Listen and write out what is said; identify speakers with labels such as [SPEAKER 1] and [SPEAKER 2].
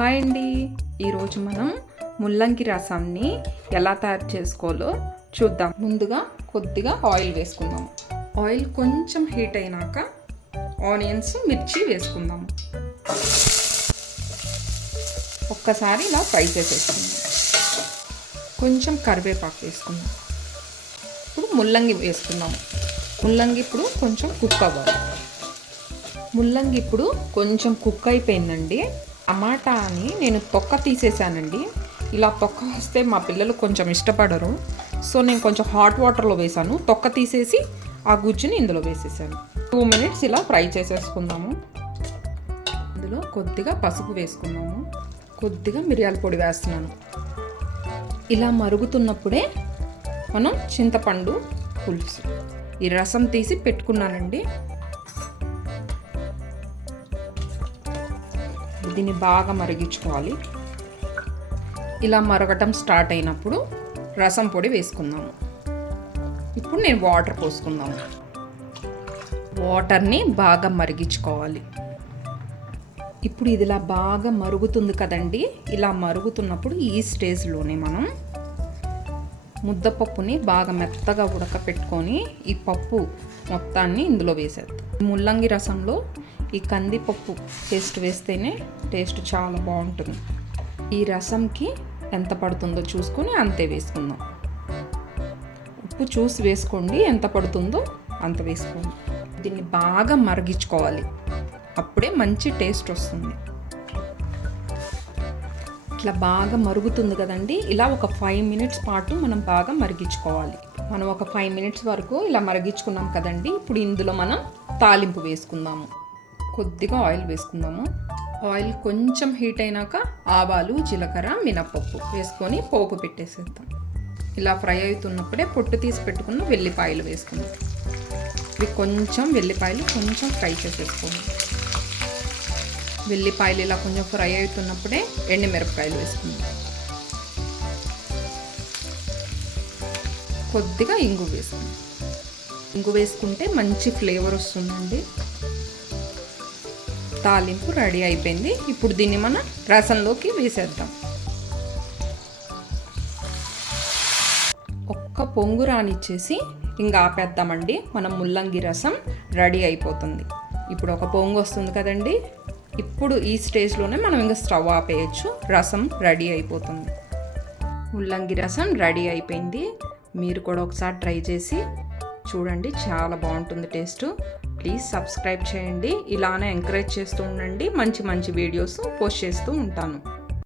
[SPEAKER 1] Hi అండి. ఈరోజు మనం ముల్లంగి రసాన్ని ఎలా తయారు చేసుకోవాలో చూద్దాం. ముందుగా కొద్దిగా ఆయిల్ వేసుకుందాం. ఆయిల్ కొంచెం హీట్ అయినాక ఆనియన్స్ మిర్చి వేసుకుందాం. ఒక్కసారి ఇలా ఫ్రై చేసేసుకుందాం. కొంచెం కరివేపాకు వేసుకుందాం. ఇప్పుడు ముల్లంగి వేసుకుందాం. ముల్లంగి ఇప్పుడు కొంచెం కుక్ అవ్వాలి. ముల్లంగి ఇప్పుడు కొంచెం కుక్ అయిపోయిందండి. టమాటాని నేను తొక్క తీసేసానండి. ఇలా తొక్క వస్తే మా పిల్లలు కొంచెం ఇష్టపడరు. సో నేను కొంచెం హాట్ వాటర్లో వేసాను. తొక్క తీసేసి ఆ గుజ్జుని ఇందులో వేసేసాను. టూ మినిట్స్ ఇలా ఫ్రై చేసేసుకుందాము. ఇందులో కొద్దిగా పసుపు వేసుకున్నాము. కొద్దిగా మిరియాల పొడి వేస్తున్నాను. ఇలా మరుగుతున్నప్పుడే మనం చింతపండు పులుసు. ఈ రసం తీసి పెట్టుకున్నానండి. దీన్ని బాగా మరిగించుకోవాలి. ఇలా మరగటం స్టార్ట్ అయినప్పుడు రసం పొడి వేసుకుందాము. ఇప్పుడు నేను వాటర్ పోసుకుందాము. వాటర్ని బాగా మరిగించుకోవాలి. ఇప్పుడు ఇది ఇలా బాగా మరుగుతుంది కదండి. ఇలా మరుగుతున్నప్పుడు ఈ స్టేజ్లోనే మనం ముద్దపప్పుని బాగా మెత్తగా ఉడకపెట్టుకొని ఈ పప్పు మొత్తాన్ని ఇందులో వేసేద్దాం. ముల్లంగి రసంలో ఈ కందిపప్పు పేస్ట్ వేస్తేనే టేస్ట్ చాలా బాగుంటుంది. ఈ రసంకి ఎంత పడుతుందో చూసుకొని అంతే వేసుకుందాం. ఉప్పు చూసి వేసుకోండి ఎంత పడుతుందో అంత వేసుకోండి. దీన్ని బాగా మరిగించుకోవాలి. అప్పుడే మంచి టేస్ట్ వస్తుంది. ఇట్లా బాగా మరుగుతుంది కదండి ఇలా ఒక ఫైవ్ మినిట్స్ పాటు మనం బాగా మరిగించుకోవాలి. మనం ఒక ఫైవ్ మినిట్స్ వరకు ఇలా మరిగించుకున్నాం కదండి ఇప్పుడు ఇందులో మనం తాలింపు వేసుకుందాము. కొద్దిగా ఆయిల్ వేసుకుందాము. ఆయిల్ కొంచెం హీట్ అయినాక ఆవాలు జీలకర్ర మినప్పప్పు వేసుకొని పోపు పెట్టేసేద్దాం. ఇలా ఫ్రై అవుతున్నప్పుడే పొట్టు తీసి పెట్టుకున్న వెల్లిపాయలు వేసుకుందాం. ఇవి కొంచెం వెల్లిపాయలు కొంచెం ఫ్రై చేసేసుకోండి వెల్లిపాయలు ఇలా కొంచెం ఫ్రై అవుతున్నప్పుడే ఎండుమిరపకాయలు వేసుకుందాం. కొద్దిగా ఇంగు వేసుకుందాం. ఇంగు వేసుకుంటే మంచి ఫ్లేవర్ వస్తుందండి. తాలింపు రెడీ అయిపోయింది. ఇప్పుడు దీన్ని మనం రసంలోకి వేసేద్దాం. ఒక్క పొంగు రానిచ్చేసి ఇంకా ఆపేద్దామండి. మనం ముల్లంగి రసం రెడీ అయిపోతుంది. ఇప్పుడు ఒక పొంగు వస్తుంది కదండి. ఇప్పుడు ఈ స్టేజ్లోనే మనం ఇంకా స్టవ్ ఆపేయచ్చు. రసం రెడీ అయిపోతుంది. ముల్లంగి రసం రెడీ అయిపోయింది. మీరు కూడా ఒకసారి ట్రై చేసి చూడండి. చాలా బాగుంటుంది టేస్ట్. ప్లీజ్ సబ్స్క్రైబ్ చేయండి. ఇలానే ఎంకరేజ్ చేస్తూ ఉండండి. మంచి మంచి వీడియోస్ పోస్ట్ చేస్తూ ఉంటాను.